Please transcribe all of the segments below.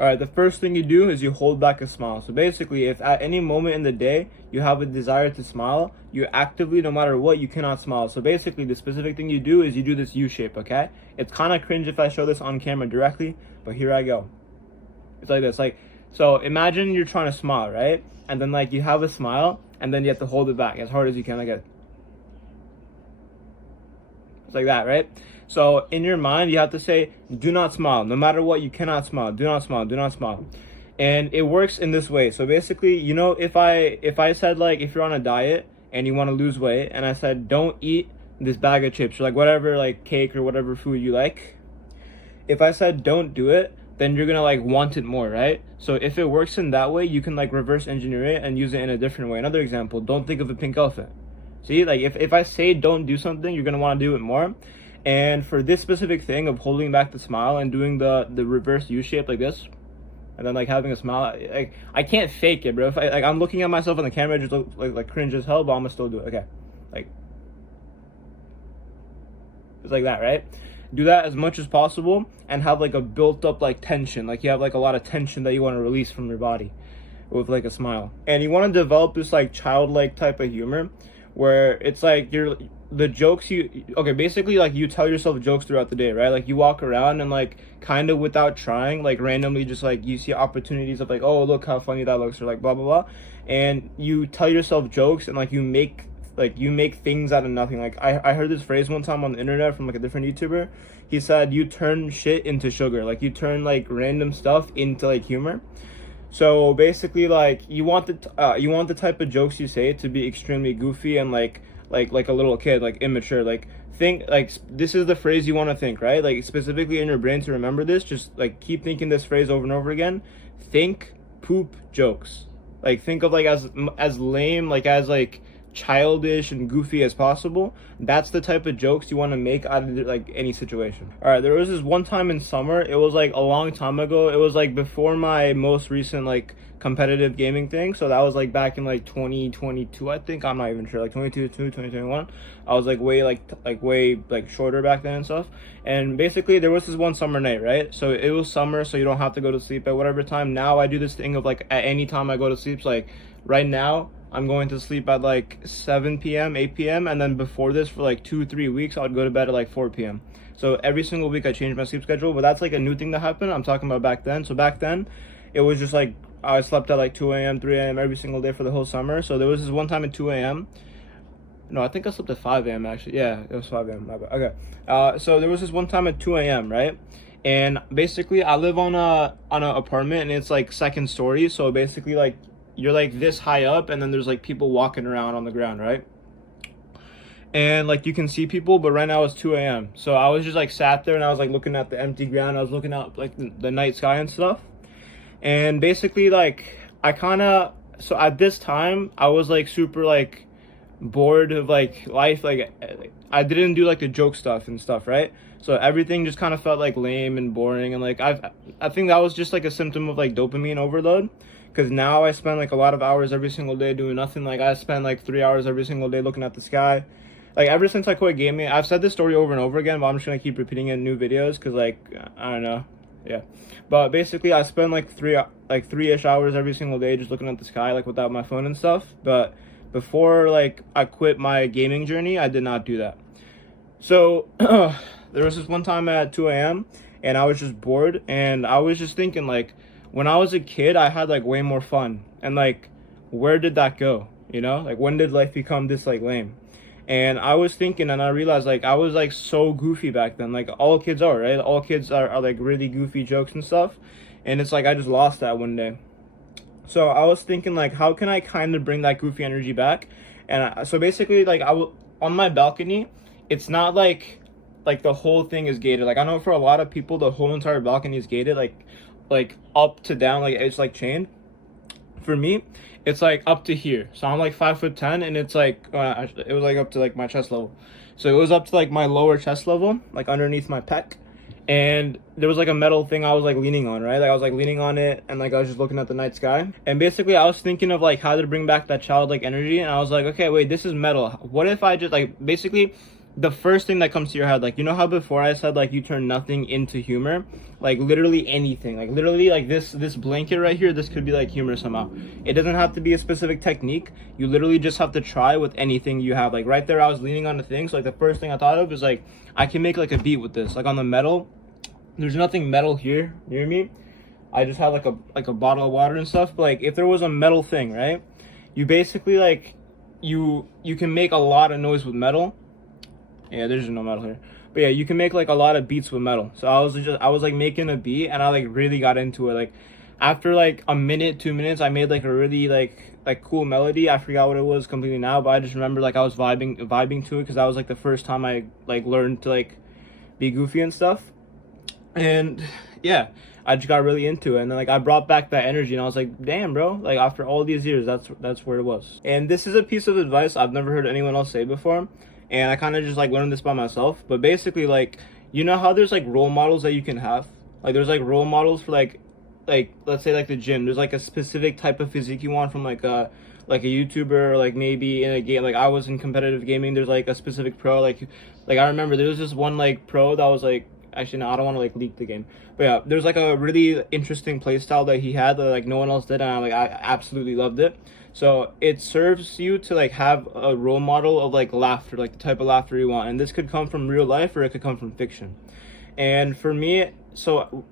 All right, the first thing you do is you hold back a smile. So basically, if at any moment in the day you have a desire to smile, you actively, no matter what, you cannot smile. So basically, the specific thing you do is you do this U shape, okay? It's kind of cringe if I show this on camera directly, but here I go. It's like this, like, so imagine you're trying to smile, right? And then like you have a smile, and then you have to hold it back as hard as you can, like it's like that, right? So in your mind, you have to say, do not smile. No matter what, you cannot smile. Do not smile. Do not smile. And it works in this way. So basically, you know, if I said like if you're on a diet and you want to lose weight, and I said don't eat this bag of chips or like whatever like cake or whatever food you like, if I said don't do it, then you're gonna like want it more, right? So if it works in that way, you can like reverse engineer it and use it in a different way. Another example, don't think of a pink elephant. See, like if I say don't do something, you're gonna want to do it more. And for this specific thing of holding back the smile and doing the reverse U shape like this, and then like having a smile, like I can't fake it, bro. If I like I'm looking at myself on the camera, it just look like cringe as hell, but I'm gonna still do it. Okay, like it's like that, right? Do that as much as possible and have like a built up like tension, like you have like a lot of tension that you want to release from your body with like a smile. And you want to develop this like childlike type of humor where it's like you're the jokes you okay basically like you tell yourself jokes throughout the day, right? Like you walk around and like kind of without trying, like randomly just like you see opportunities of like, oh look how funny that looks, or like blah blah blah, and you tell yourself jokes and like you make things out of nothing. Like I heard this phrase one time on the internet from like a different YouTuber. He said you turn shit into sugar, like you turn like random stuff into like humor. So basically, like you want the type of jokes you say to be extremely goofy and like a little kid, like immature. Like think like this is the phrase you want to think, right? Like specifically in your brain to remember this. Just like keep thinking this phrase over and over again. Think poop jokes. Like think of like as lame, like as like childish and goofy as possible. That's the type of jokes you want to make out of like any situation. All right, there was this one time in summer. It was like a long time ago. It was like before my most recent like competitive gaming thing. So that was like back in like 2022, I think. I'm not even sure. Like 2021. I was like way like shorter back then and stuff. And basically there was this one summer night, right? So it was summer, so you don't have to go to sleep at whatever time. Now I do this thing of like at any time I go to sleep. So like right now I'm going to sleep at like 7 p.m., 8 p.m. And then before this, for like 2-3 weeks, I would go to bed at like 4 p.m. So every single week I change my sleep schedule, but that's like a new thing that happened. I'm talking about back then. So back then, it was just like I slept at like 2 a.m., 3 a.m. every single day for the whole summer. So there was this one time at 2 a.m. No, I think I slept at 5 a.m. actually. Yeah, it was 5 a.m. My bad. Okay. So there was this one time at 2 a.m., right? And basically I live on an apartment and it's like second story. So basically like you're like this high up and then there's like people walking around on the ground, right? And like you can see people, but right now it's 2 a.m. So I was just like sat there and I was like looking at the empty ground. I was looking out like the night sky and stuff. And basically like I kind of, so at this time I was like super like bored of like life. Like I didn't do like the joke stuff and stuff, right? So everything just kind of felt like lame and boring. And like I think that was just like a symptom of like dopamine overload. Because now I spend like a lot of hours every single day doing nothing. Like I spend like 3 hours every single day looking at the sky. Like ever since I quit gaming, I've said this story over and over again, but I'm just gonna keep repeating it in new videos because like I don't know, yeah. But basically, I spend like 3-ish hours every single day just looking at the sky, like without my phone and stuff. But before like I quit my gaming journey, I did not do that. So there was this one time at 2 a.m. and I was just bored and I was just thinking like, when I was a kid, I had like way more fun. And like, where did that go? You know, like when did life become this like lame? And I was thinking and I realized like I was like so goofy back then. Like all kids are, right? All kids are like really goofy jokes and stuff. And it's like I just lost that one day. So I was thinking like, how can I kind of bring that goofy energy back? And so basically like on my balcony, it's not like the whole thing is gated. Like I know for a lot of people, the whole entire balcony is gated. Like up to down, like it's like chained. For me, it's like up to here. So I'm like 5'10", and it's like it was like up to like my chest level. So it was up to like my lower chest level, like underneath my pec. And there was like a metal thing I was like leaning on, right? Like I was like leaning on it and like I was just looking at the night sky. And basically I was thinking of like how to bring back that childlike energy. And I was like, okay, wait, this is metal. What if I just like basically the first thing that comes to your head, like, you know how before I said like you turn nothing into humor, like literally anything, like literally like this blanket right here, this could be like humor somehow. It doesn't have to be a specific technique. You literally just have to try with anything you have. Like right there, I was leaning on the thing, so like the first thing I thought of is like I can make like a beat with this. Like on the metal, there's nothing metal here near me. I just have like a bottle of water and stuff. But like if there was a metal thing, right? You basically like you can make a lot of noise with metal. Yeah, there's no metal here. But yeah, you can make like a lot of beats with metal. So I was like making a beat and I like really got into it. Like after like a minute, 2 minutes, I made like a really like cool melody. I forgot what it was completely now, but I just remember like I was vibing to it because that was like the first time I like learned to like be goofy and stuff. And yeah, I just got really into it, and then like I brought back that energy, and I was like, damn, bro, like after all these years, that's where it was. And this is a piece of advice I've never heard anyone else say before, and I kind of just like learned this by myself. But basically, like, you know how there's like role models that you can have, like there's like role models for like let's say like the gym. There's like a specific type of physique you want from like a YouTuber, or like maybe in a game. Like I was in competitive gaming. There's like a specific pro. Like I remember there was this one like pro that was like, actually no, I don't want to like leak the game, but yeah, there's like a really interesting play style that he had that like no one else did, and I absolutely loved it. So it serves you to like have a role model of like laughter, like the type of laughter you want, and this could come from real life or it could come from fiction. And for me, so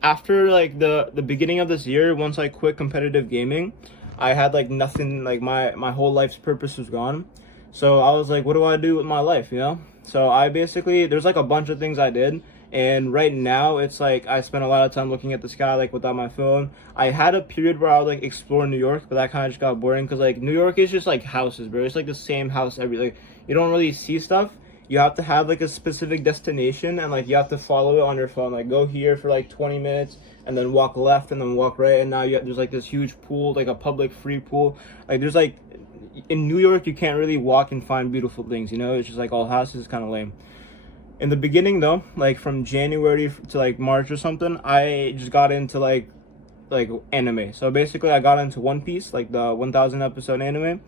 after like the beginning of this year, once I quit competitive gaming, I had like nothing, like my whole life's purpose was gone. So I was like, what do I do with my life, you know? So I basically, there's like a bunch of things I did, and right now it's like I spend a lot of time looking at the sky like without my phone. I had a period where I would like explore New York, but that kind of just got boring because like New York is just like houses, bro. It's like the same house every, like you don't really see stuff. You have to have like a specific destination, and like you have to follow it on your phone. Like go here for like 20 minutes and then walk left and then walk right, and now there's like this huge pool, like a public free pool. Like there's like, in New York you can't really walk and find beautiful things, you know? It's just like all houses, kind of lame. In the beginning though, like from January to like March or something, I just got into like anime. So basically I got into One Piece, like the 1000 episode anime,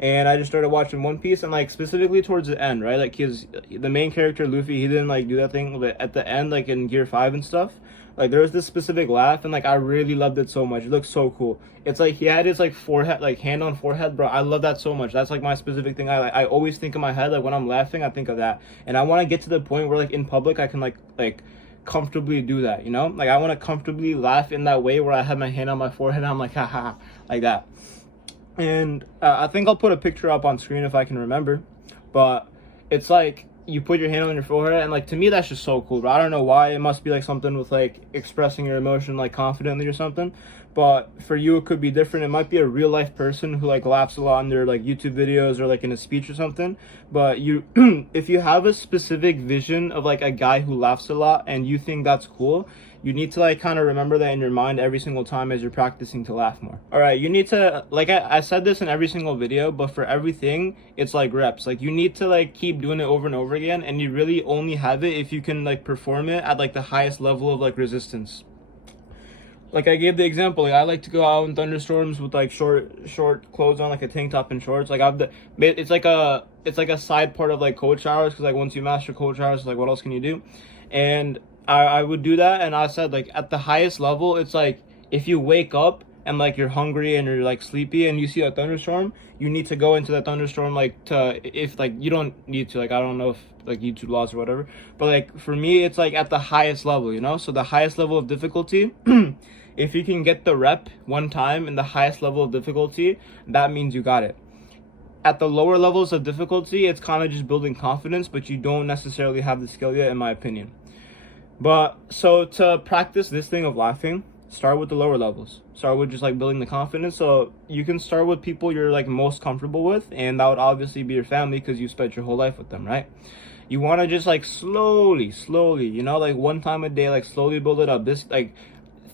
and I just started watching One Piece, and like specifically towards the end, right? Like his the main character Luffy, he didn't like do that thing, but at the end, like in Gear 5 and stuff, like there was this specific laugh, and like I really loved it so much. It looked so cool. It's like he had his like forehead, like hand on forehead, bro. I love that so much. That's like my specific thing. I always think in my head, like when I'm laughing, I think of that, and I want to get to the point where like in public I can like comfortably do that, you know? Like I want to comfortably laugh in that way where I have my hand on my forehead and I'm like ha ha ha, like that. And I think I'll put a picture up on screen if I can remember, but it's like you put your hand on your forehead, and like to me that's just so cool, but I don't know why. It must be like something with like expressing your emotion like confidently or something. But for you it could be different. It might be a real life person who like laughs a lot in their like YouTube videos or like in a speech or something. But you if you have a specific vision of like a guy who laughs a lot and you think that's cool, you need to like kind of remember that in your mind every single time as you're practicing to laugh more. All right, you need to, like I said this in every single video, but for everything it's like reps. Like you need to like keep doing it over and over again, and you really only have it if you can like perform it at like the highest level of like resistance. Like I gave the example, like I like to go out in thunderstorms with like short clothes on, like a tank top and shorts. Like it's like a side part of like cold showers, because like once you master cold showers, like what else can you do? And I would do that, and I said like at the highest level, it's like if you wake up and like you're hungry and you're like sleepy and you see a thunderstorm, you need to go into that thunderstorm, like to, if like you don't need to, like I don't know if like YouTube laws or whatever, but like for me it's like at the highest level, you know? So the highest level of difficulty if you can get the rep one time in the highest level of difficulty, that means you got it. At the lower levels of difficulty, it's kind of just building confidence, but you don't necessarily have the skill yet, in my opinion. But so to practice this thing of laughing, start with the lower levels. Start with just like building the confidence. So you can start with people you're like most comfortable with, and that would obviously be your family because you spent your whole life with them, right? You want to just like slowly, you know, like one time a day, like slowly build it up. This like,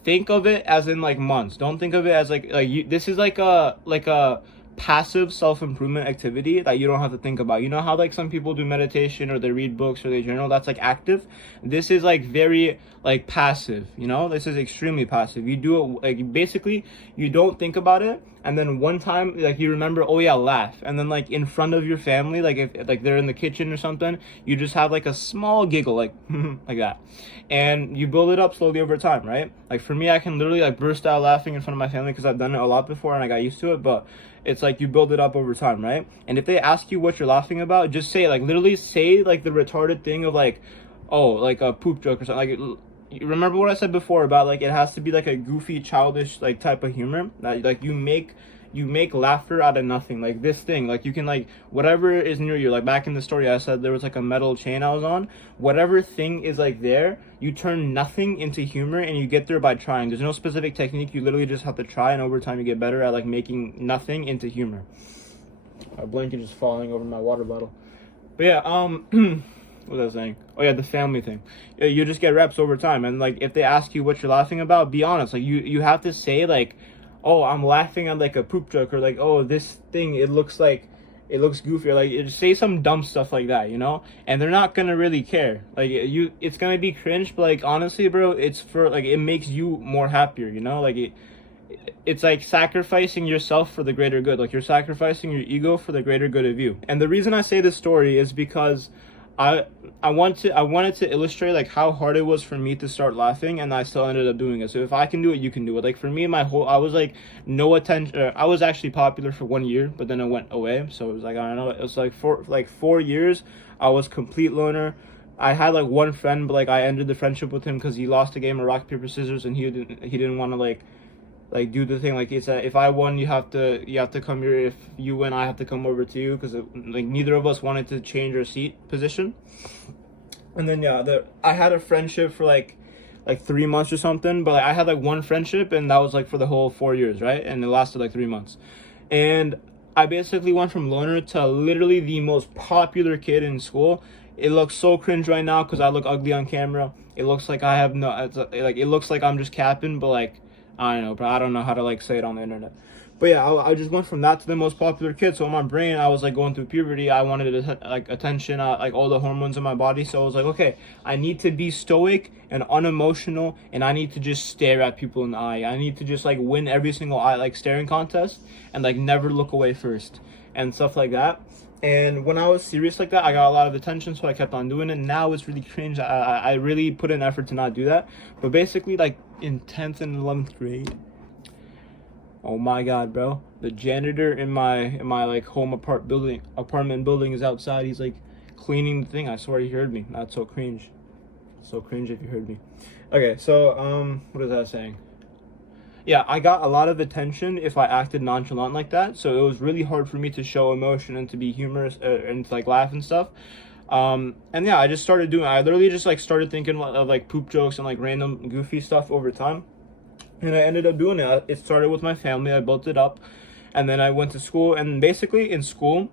think of it as in like months. Don't think of it as like you, this is like a passive self-improvement activity that you don't have to think about. You know how like some people do meditation or they read books or they journal, that's like active. This is like very like passive, you know? This is extremely passive. You do it like basically you don't think about it, and then one time like you remember, oh yeah, laugh, and then like in front of your family, like if like they're in the kitchen or something, you just have like a small giggle, like like that, and you build it up slowly over time, right? Like for me, I can literally like burst out laughing in front of my family because I've done it a lot before and I got used to it, but it's like you build it up over time, right? And if they ask you what you're laughing about, just say, like, literally say like the retarded thing of like, oh, like a poop joke or something. Like, you remember what I said before about like it has to be like a goofy, childish like type of humor that like you make laughter out of nothing. Like this thing, like you can like whatever is near you. Like back in the story, I said there was like a metal chain I was on. Whatever thing is like there, you turn nothing into humor, and you get there by trying. There's no specific technique. You literally just have to try, and over time you get better at like making nothing into humor. A blanket just falling over my water bottle. But yeah, what was I saying? Oh yeah, the family thing. Yeah, you just get reps over time, and like if they ask you what you're laughing about, be honest. Like you have to say like, oh, I'm laughing at like a poop joke, or like, oh, this thing it looks goofy, or like just say some dumb stuff like that, you know. And they're not gonna really care. Like it's gonna be cringe, but like honestly, bro, it's for like it makes you more happier, you know. Like it's like sacrificing yourself for the greater good. Like you're sacrificing your ego for the greater good of you. And the reason I say this story is because I wanted to illustrate like how hard it was for me to start laughing, and I still ended up doing it. So if I can do it, you can do it. Like for me, I was like no attention. I was actually popular for 1 year, but then I went away. So it was like, I don't know. It was like 4 years. I was complete loner. I had like one friend, but like I ended the friendship with him because he lost a game of rock paper scissors, and he didn't want to like do the thing. Like it's if I won, you have to come here. If you win, I have to come over to you, because like neither of us wanted to change our seat position. And then yeah, I had a friendship for like 3 months or something, but like, I had like one friendship, and that was like for the whole 4 years, right? And it lasted like 3 months, and I basically went from loner to literally the most popular kid in school. It looks so cringe right now because I look ugly on camera. It looks like I have no, like it looks like I'm just capping, but like I don't know, but I don't know how to like say it on the internet. But yeah, I just went from that to the most popular kid. So in my brain, I was like going through puberty. I wanted like attention, like all the hormones in my body. So I was like, okay, I need to be stoic and unemotional, and I need to just stare at people in the eye. I need to just like win every single eye like staring contest, and like never look away first and stuff like that. And when I was serious like that, I got a lot of attention, so I kept on doing it. Now it's really cringe. I really put in effort to not do that. But basically, like in 10th and 11th grade, oh my god, bro, the janitor in my like apartment building is outside. He's like cleaning the thing. I swear he heard me. That's so cringe. So cringe if you heard me. Okay, so what was I saying? Yeah, I got a lot of attention if I acted nonchalant like that. So it was really hard for me to show emotion and to be humorous and to like laugh and stuff. And yeah, I just started doing. I literally just like started thinking of like poop jokes and like random goofy stuff over time, and I ended up doing it. It started with my family. I built it up, and then I went to school. And basically in school,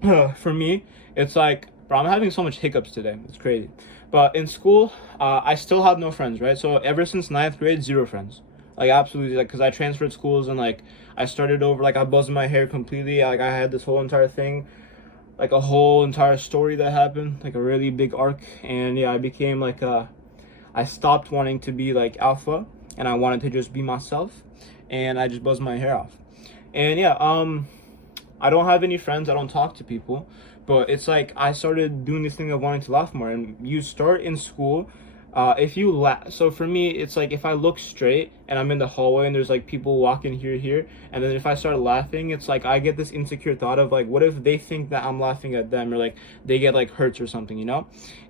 for me, it's like, bro, I'm having so much hiccups today. It's crazy. But in school, I still have no friends, right? So ever since 9th grade, zero friends. Like absolutely, like because I transferred schools, and like I started over. Like I buzzed my hair completely. Like I had this whole entire thing, like a whole entire story that happened, like a really big arc. And yeah, I became like I stopped wanting to be like alpha, and I wanted to just be myself, and I just buzzed my hair off. And yeah, I don't have any friends. I don't talk to people, but it's like I started doing this thing of wanting to laugh more. And you start in school. If you laugh, so for me, it's like if I look straight and I'm in the hallway and there's like people walking here, and then if I start laughing, it's like I get this insecure thought of like, what if they think that I'm laughing at them, or like they get like hurts or something, you know?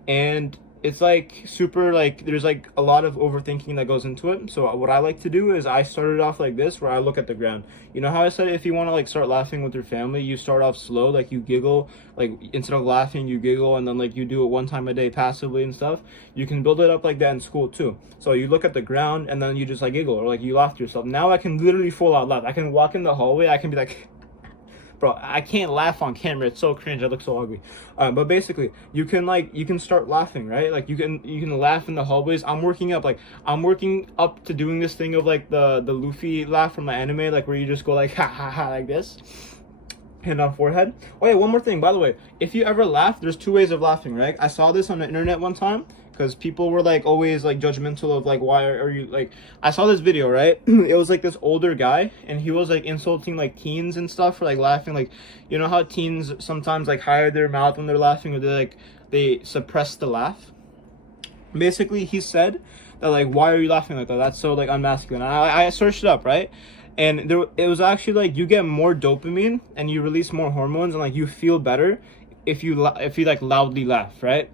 And it's like super, like there's like a lot of overthinking that goes into it. So what I like to do is I started off like this, where I look at the ground. You know how I said if you want to like start laughing with your family, you start off slow, like you giggle, like instead of laughing you giggle, and then like you do it one time a day passively and stuff. You can build it up like that in school too. So you look at the ground and then you just like giggle, or like you laugh to yourself. Now I can literally full out laugh. I can walk in the hallway, I can be like bro, I can't laugh on camera. It's so cringe. I look so ugly. But basically, you can start laughing, right? Like you can laugh in the hallways. I'm working up to doing this thing of like the Luffy laugh from the anime, like where you just go like ha ha ha like this, hand on forehead. Oh yeah, one more thing, by the way. If you ever laugh, there's two ways of laughing, right? I saw this on the internet one time, because people were like always like judgmental of like, why are you like, I saw this video, right? It was like this older guy, and he was like insulting like teens and stuff for like laughing. Like, you know how teens sometimes like hide their mouth when they're laughing, or they suppress the laugh. Basically, he said that like, why are you laughing like that? That's so like unmasculine. I searched it up, right? And it was actually like, you get more dopamine and you release more hormones, and like you feel better if you like loudly laugh, right?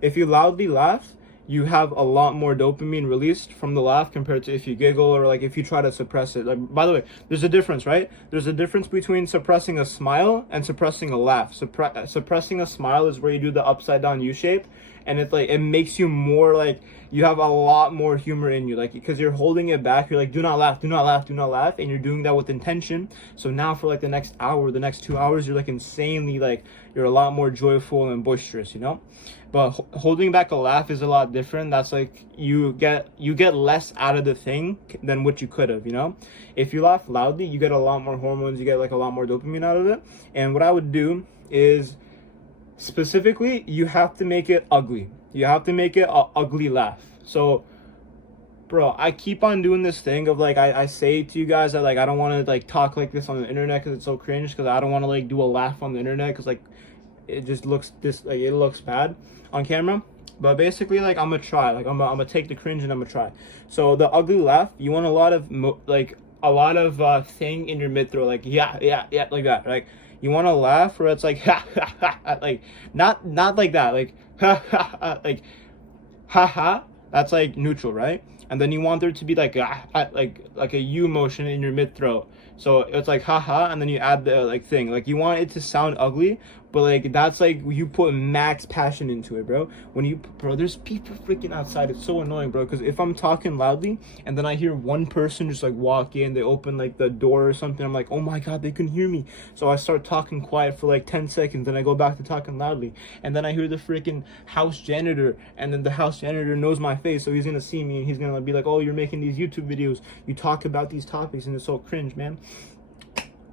If you loudly laugh, you have a lot more dopamine released from the laugh compared to if you giggle, or like if you try to suppress it. Like, by the way, there's a difference, right? There's a difference between suppressing a smile and suppressing a laugh. Suppressing a smile is where you do the upside down U shape, and it's like, it makes you more like, you have a lot more humor in you, like, because you're holding it back. You're like, do not laugh, do not laugh, do not laugh, and you're doing that with intention. So now for like the next hour, the next 2 hours, you're like insanely like, you're a lot more joyful and boisterous, you know. But holding back a laugh is a lot different. That's like, you get less out of the thing than what you could have, you know. If you laugh loudly, you get a lot more hormones, you get like a lot more dopamine out of it. And what I would do is, specifically, you have to make it ugly. You have to make it an ugly laugh. So, bro, I keep on doing this thing of like, I say to you guys that like, I don't want to like talk like this on the internet because it's so cringe, because I don't want to like do a laugh on the internet because like, it just looks it looks bad on camera. But basically, like, I'm gonna try, like, I'm gonna take the cringe and I'm gonna try. So the ugly laugh, you want a lot of thing in your mid throat, like, yeah, like that. Like, you want to laugh where it's like, ha ha ha, like, not like that, like, ha ha ha, like, ha ha. That's like neutral, right? And then you want there to be like like a U motion in your mid throat. So it's like haha, and then you add the like thing. Like, you want it to sound ugly, but like, that's like, you put max passion into it, bro. Bro, there's people freaking outside. It's so annoying, bro. Because if I'm talking loudly and then I hear one person just like walk in, they open like the door or something, I'm like, oh my god, they can hear me. So I start talking quiet for like 10 seconds, then I go back to talking loudly, and then I hear the freaking house janitor, and then the house janitor knows my face, so he's gonna see me and he's gonna be like, oh, you're making these YouTube videos, you talk about these topics, and it's so cringe, man.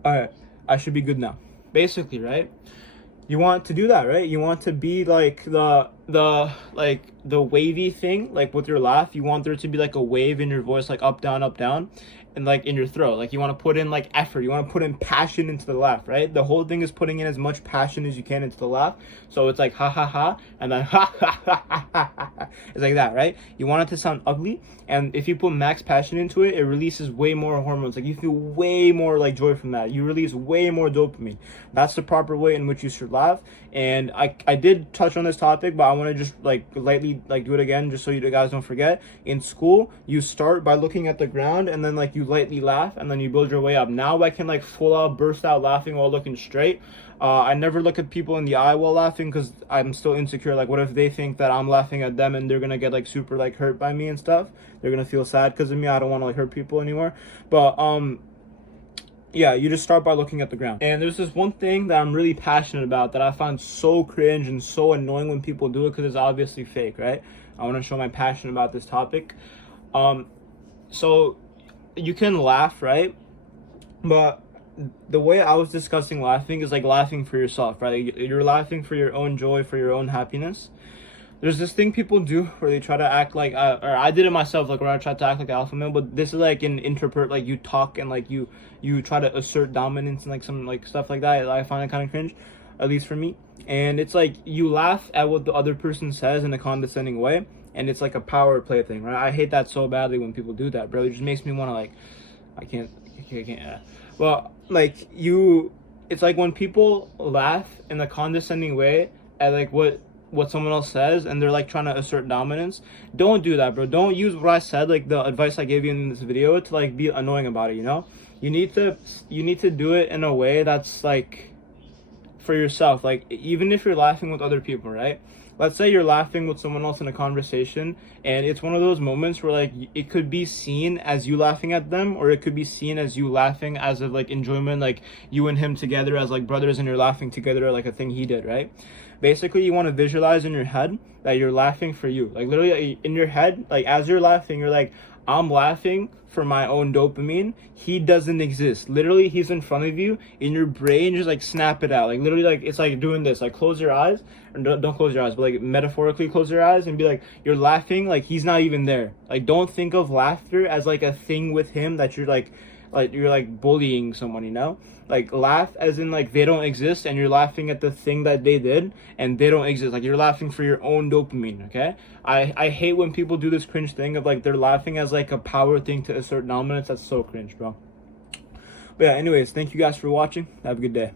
All right, I should be good now. Basically, right? You want to do that, right? You want to be like the wavy thing, like with your laugh. You want there to be like a wave in your voice, like up, down, and like in your throat. Like, you want to put in like effort. You want to put in passion into the laugh, right? The whole thing is putting in as much passion as you can into the laugh. So it's like ha ha ha, and then ha ha ha ha ha ha. It's like that, right? You want it to sound ugly, and if you put max passion into it, it releases way more hormones. Like, you feel way more like joy from that. You release way more dopamine. That's the proper way in which you should laugh. And I did touch on this topic, but I want to just like lightly like do it again, just so you guys don't forget. In school, you start by looking at the ground, and then like you lightly laugh, and then you build your way up. Now I can like full out burst out laughing while looking straight. I never look at people in the eye while laughing, because I'm still insecure. Like, what if they think that I'm laughing at them and they're gonna get like super like hurt by me and stuff? They're gonna feel sad because of me. I don't want to like hurt people anymore. But yeah, you just start by looking at the ground. And there's this one thing that I'm really passionate about that I find so cringe and so annoying when people do it, because it's obviously fake, right? I want to show my passion about this topic. So you can laugh, right? But the way I was discussing laughing is like laughing for yourself, right? You're laughing for your own joy, for your own happiness. There's this thing people do where they try to act like, or I did it myself, like where I tried to act like alpha male, but this is like an interpret, like you talk and like you try to assert dominance and like some like stuff like that. I find it kind of cringe, at least for me. And it's like, you laugh at what the other person says in a condescending way, and it's like a power play thing, right? I hate that so badly when people do that, bro. It just makes me want to like, I can't. Well, like it's like when people laugh in a condescending way at like what someone else says, and they're like trying to assert dominance. Don't do that, bro. Don't use what I said, like the advice I gave you in this video, to like be annoying about it, you know? You need to do it in a way that's like for yourself. Like, even if you're laughing with other people, right? Let's say you're laughing with someone else in a conversation, and it's one of those moments where like it could be seen as you laughing at them, or it could be seen as you laughing as of like enjoyment, like you and him together as like brothers, and you're laughing together like a thing he did, right? Basically, you want to visualize in your head that you're laughing for you. Like, literally in your head, like as you're laughing, you're like, I'm laughing for my own dopamine. He doesn't exist. Literally, he's in front of you in your brain. Just like snap it out. Like literally, like it's like doing this. Like close your eyes, or don't close your eyes, but like metaphorically close your eyes and be like, you're laughing. Like he's not even there. Like don't think of laughter as like a thing with him that you're like you're like bullying someone, you know? Like laugh as in like they don't exist and you're laughing at the thing that they did and they don't exist. Like you're laughing for your own dopamine, okay? I hate when people do this cringe thing of like they're laughing as like a power thing to assert dominance. That's so cringe, bro. But yeah, anyways, thank you guys for watching. Have a good day.